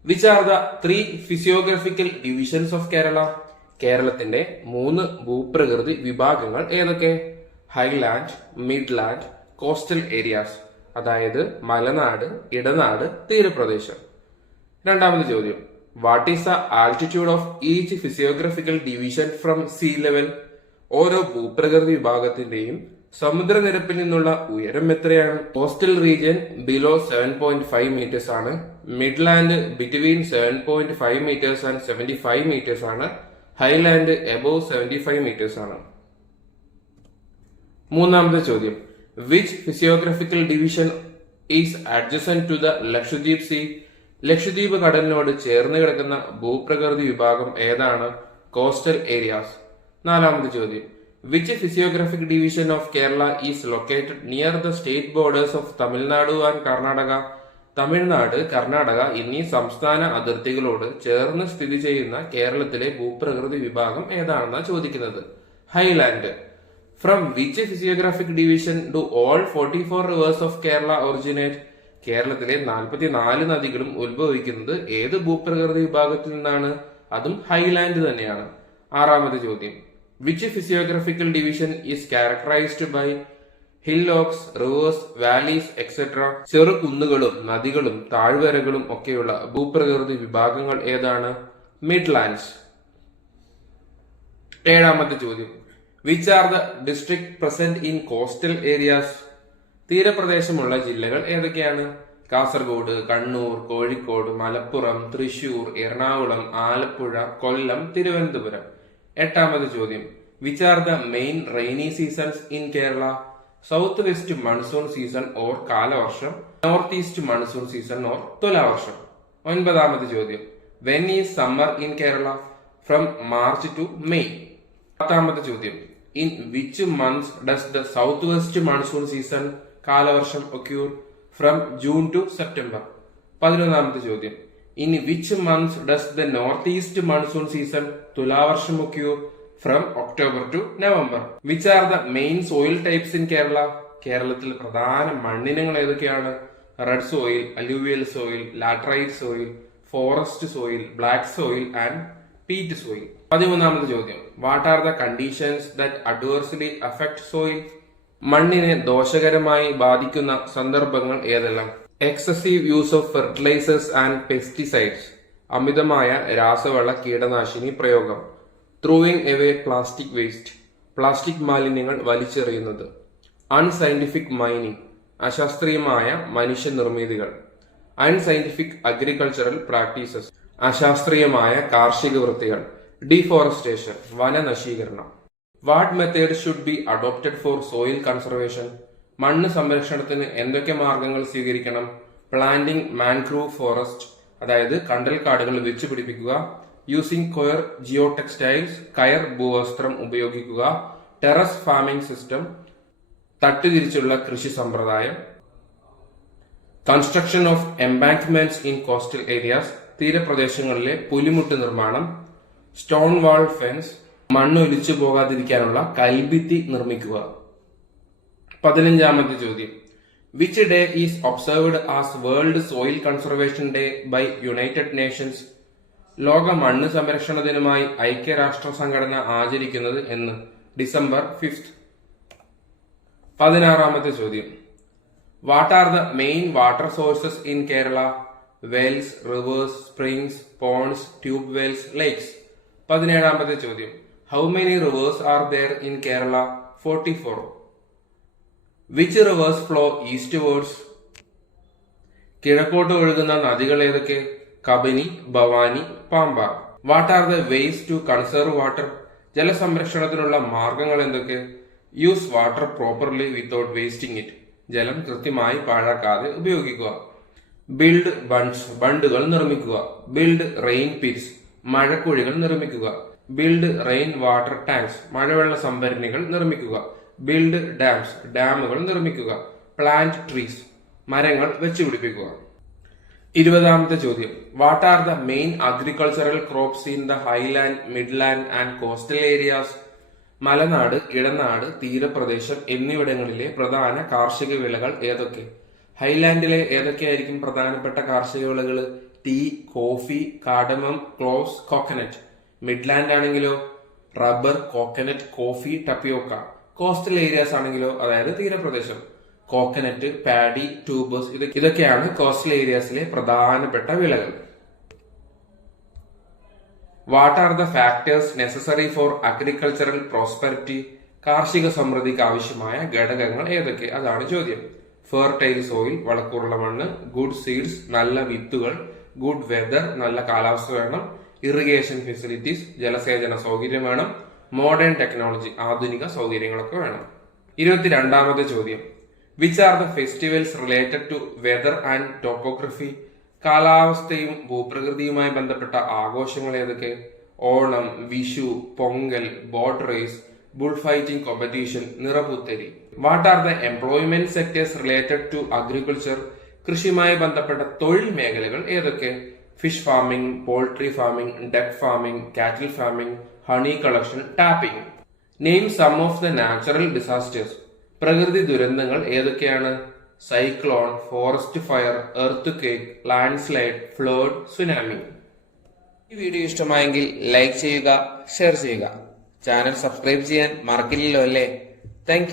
Which are the 3 physiographical divisions of Kerala? കേരളത്തിന്റെ 3 ഭൂപ്രകൃതി വിഭാഗങ്ങൾ ഏതൊക്കെ? Highland, midland, coastal areas. അതായത് മലനാട്, ഇടനാട്, തീരപ്രദേശം. രണ്ടാമത്തെ ചോദ്യം, what is the altitude of each physiographical division from sea level? ഓരോ ഭൂപ്രകൃതി വിഭാഗത്തിന്റെയും സമുദ്രനിരപ്പിൽ നിന്നുള്ള ഉയരം എത്രയാണ്? കോസ്റ്റൽ റീജിയൻ ബിലോ 7.5 മീറ്റേഴ്സ് ആണ്. Midland between 7.5 metres and 75 metres ആണ്. ഹൈലാൻഡ് എബോവ് 75 മീറ്റേഴ്സ് ആണ്. മൂന്നാമത്തെ ചോദ്യം, which physiographical division is adjacent to the Lakshadweep sea? Lakshadweep കടലിനോട് ചേർന്ന് കിടക്കുന്ന ഭൂപ്രകൃതി വിഭാഗം ഏതാണ്? Coastal areas. നാലാമത്തെ ചോദ്യം, which physiographic division of Kerala is located near the state borders of Tamil Nadu and Karnataka? Tamil Nadu, Karnataka എന്നീ സംസ്ഥാന അതിർത്തികളോട് ചേർന്ന് സ്ഥിതി ചെയ്യുന്ന കേരളത്തിലെ ഭൂപ്രകൃതി വിഭാഗം ഏതാണെന്നാണ് ചോദിക്കുന്നത്. Highland. From which physiographic division do all 44 reverse of Kerala originate? കേരളത്തിലെ 44 നദികളും ഉത്ഭവിക്കുന്നത് ഏത് ഭൂപ്രകൃതി വിഭാഗത്തിൽ നിന്നാണ്? അതും ഹൈലാൻഡ് തന്നെയാണ്. ആറാമത്തെ ചോദ്യം, which physiographical division is characterised by hillocks, rivers, valleys etcetera? ചെറു കുന്നുകളും നദികളും താഴ്വരകളും ഒക്കെയുള്ള ഭൂപ്രകൃതി വിഭാഗങ്ങൾ ഏതാണ്? മിഡ്ലാൻഡ്സ്. ഏഴാമത്തെ ചോദ്യം, which are the district present in coastal areas? തീരപ്രദേശമുള്ള ജില്ലകൾ ഏതൊക്കെയാണ്? കാസർഗോഡ്, കണ്ണൂർ, കോഴിക്കോട്, മലപ്പുറം, തൃശൂർ, എറണാകുളം, ആലപ്പുഴ, കൊല്ലം, തിരുവനന്തപുരം. എട്ടാമത് ചോദ്യം, which are the main rainy seasons in Kerala? South west monsoon season or kalavarsham, north east monsoon season or thulavarsham. ഒൻപതാമത് ചോദ്യം, when is summer in Kerala? From March to May. പത്താമത്തെ ചോദ്യം, in which months does the south west monsoon season kalavarsham occur? From June to September. 11ാമത്തെ ചോദ്യം, in which months does the north east monsoon season thulavarsham occur? From October to November. Which are the main soil types in Kerala? കേരളത്തിൽ പ്രധാന മണ്ണിനങ്ങൾ ഏതൊക്കെയാണ്? Red soil, alluvial soil, laterite soil, forest soil, black soil and peat soil. 13ാമത്തെ ചോദ്യം, what are the conditions that adversely affect soil? മണ്ണിനെ ദോഷകരമായി ബാധിക്കുന്ന സന്ദർഭങ്ങൾ ഏതെല്ലാം? Excessive use of fertilisers and pesticides, അമിതമായ രാസവള കീടനാശിനി പ്രയോഗം. Throwing away plastic waste, plastic മാലിന്യങ്ങൾ വലിച്ചെറിയുന്നത്. അൺസയന്റിഫിക് മൈനിങ്, അശാസ്ത്രീയമായ മനുഷ്യനിർമ്മിതികൾ. അൺസയന്റിഫിക് അഗ്രികൾച്ചറൽ പ്രാക്ടീസസ്, അശാസ്ത്രീയമായ കാർഷിക വൃത്തികൾ. ഡീഫോറസ്റ്റേഷൻ, വനനശീകരണം. What method should be adopted for soil conservation? മണ്ണ് സംരക്ഷണത്തിന് എന്തൊക്കെ മാർഗങ്ങൾ സ്വീകരിക്കണം? പ്ലാന്റിംഗ് മാൻഗ്രൂവ് ഫോറസ്റ്റ്, അതായത് കണ്ടൽ കാടുകൾ വെച്ച് പിടിപ്പിക്കുക. യൂസിംഗ് കൊയർ ജിയോ ടെക്സ്റ്റൈൽസ്, കയർ ഭൂവസ്ത്രം ഉപയോഗിക്കുക. ടെറസ് ഫാമിംഗ് സിസ്റ്റം, തട്ടുതിരിച്ചുള്ള കൃഷി സമ്പ്രദായം. Construction of embankments in coastal areas, തീരപ്രദേശങ്ങളിലെ പുലിമുട്ട് നിർമ്മാണം. സ്റ്റോൺ വാൾ ഫെൻസ്, മണ്ണ് ഒലിച്ചു പോകാതിരിക്കാനുള്ള കൽഭിത്തി നിർമ്മിക്കുക. 15ാമത്തെ ചോദ്യം, which day is observed as World Soil Conservation Day by United Nations? ലോക മണ്ണ് സംരക്ഷണ ദിനമായി ഐക്യരാഷ്ട്ര സംഘടന ആചരിക്കുന്നത് എന്ന്? ഡിസംബർ 5. 16ാമത്തെ ചോദ്യം, what are the main water sources in Kerala? Wells, rivers, springs, ponds, tube wells, lakes. 17ാമത്തെ ചോദ്യം, how many rivers are there in Kerala? 44. Which rivers flow eastwards? കിഴക്കോട്ട് ഒഴുകുന്ന നദികൾ ഏതൊക്കെ? Kabini, Bhavani, Pamba. What are the ways to conserve water? ജലസംരക്ഷണത്തിനുള്ള മാർഗങ്ങൾ എന്തൊക്കെ? Use water properly without wasting it. ജലം കൃത്യമായി പാഴാക്കാതെ ഉപയോഗിക്കുക. ബിൽഡ് ബണ്ട്സ്, ബണ്ടുകൾ നിർമ്മിക്കുക. ബിൽഡ് റെയിൻ പിറ്റ്സ്, മഴക്കുഴികൾ നിർമ്മിക്കുക. ബിൽഡ് റെയിൻ വാട്ടർ ടാങ്ക്സ്, മഴവെള്ള സംഭരണികൾ നിർമ്മിക്കുക. ബിൽഡ് ഡാംസ്, ഡാമുകൾ നിർമ്മിക്കുക. പ്ലാന്റ് ട്രീസ്, മരങ്ങൾ വെച്ചുപിടിപ്പിക്കുക. 20ാമത്തെ ചോദ്യം. What are the main agricultural crops in the highland, midland and coastal areas? മലനാട്, ഇടനാട്, തീരപ്രദേശം എന്നിവിടങ്ങളിലെ പ്രധാന കാർഷിക വിളകൾ ഏതൊക്കെ? ഹൈലാൻഡിലെ ഏതൊക്കെയായിരിക്കും പ്രധാനപ്പെട്ട കാർഷിക വിളകൾ? Tea, coffee, cardamom, cloves, coconut. Midland ആണെങ്കിലോ rubber, coconut, coffee, tapioca. Coastal areas ആണെങ്കിലോ, അതായത് തീരപ്രദേശം, കോക്കനട്ട്, പാഡി, ട്യൂബേഴ്സ്. ഇതൊക്കെയാണ് കോസ്റ്റൽ ഏരിയാസിലെ പ്രധാനപ്പെട്ട വിളകൾ. What are the factors necessary for agricultural prosperity? കാർഷിക സമൃദ്ധിക്ക് ആവശ്യമായ ഘടകങ്ങൾ ഏതൊക്കെ? അതാണ് ചോദ്യം. ഫെർട്ടൈൽ സോയിൽ, വളക്കൂറുള്ള മണ്ണ്. ഗുഡ് സീഡ്സ്, നല്ല വിത്തുകൾ. ഗുഡ് വെതർ, നല്ല കാലാവസ്ഥ വേണം. ഇറിഗേഷൻ ഫെസിലിറ്റീസ്, ജലസേചന സൗകര്യം വേണം. മോഡേൺ ടെക്നോളജി, ആധുനിക സൗകര്യങ്ങളൊക്കെ വേണം. 22ാമത്തെ ചോദ്യം. Which are the festivals related to weather and topography? കാലാവസ്ഥയും ഭൂപ്രകൃതിയുമായി ബന്ധപ്പെട്ട ആഘോഷങ്ങൾ ഏതൊക്കെ? Onam, Vishu, Pongal, boat race, bull fighting competition, Niraputhari. What are the employment sectors related to agriculture? കൃഷിയുമായി ബന്ധപ്പെട്ട തൊഴിൽ മേഖലകൾ ഏതൊക്കെ? Fish farming, poultry farming, duck farming, cattle farming, honey collection, tapping. Name some of the natural disasters. പ്രകൃതി ദുരന്തങ്ങൾ ഏതൊക്കെയാണ്? Cyclone, forest fire, earthquake, landslide, flood, tsunami. ഈ video ഇഷ്ടമായെങ്കിൽ ലൈക്ക് ചെയ്യുക, ഷെയർ ചെയ്യുക. ചാനൽ സബ്സ്ക്രൈബ് ചെയ്യാൻ മറക്കില്ലല്ലോ അല്ലേ? Thank